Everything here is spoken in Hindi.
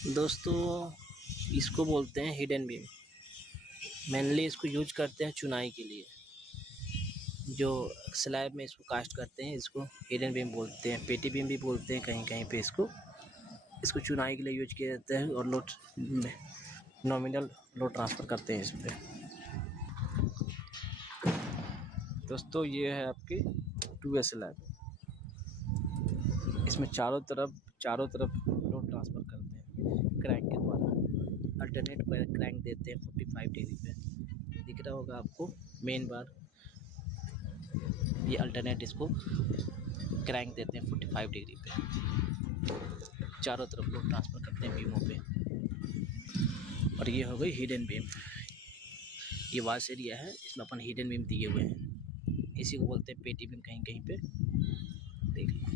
दोस्तों, इसको बोलते हैं हिडन बीम। मेनली इसको यूज करते हैं चुनाई के लिए। जो स्लैब में इसको कास्ट करते हैं, इसको हिडन बीम बोलते हैं। पेटी बीम भी बोलते हैं कहीं कहीं पे इसको चुनाई के लिए यूज किया जाता है और लोड नॉमिनल लोड ट्रांसफ़र करते हैं इस पे। दोस्तों, ये है आपकी 2 स्लैब। इसमें चारों तरफ लोड ट्रांसफ़र करते हैं क्रैंक के द्वारा। अल्टरनेट क्रैंक देते हैं 45 डिग्री पे। दिख रहा होगा आपको मेन बार, ये अल्टरनेट इसको क्रैंक देते हैं 45 डिग्री पे। चारों तरफ लोड ट्रांसफ़र करते हैं बीमों पे। और ये हो गई हिडन बीम। ये वाश एरिया है, इसमें अपन हिडन बीम दिए हुए हैं। इसी को बोलते हैं पेटी बीम कहीं कहीं पे। देख लो।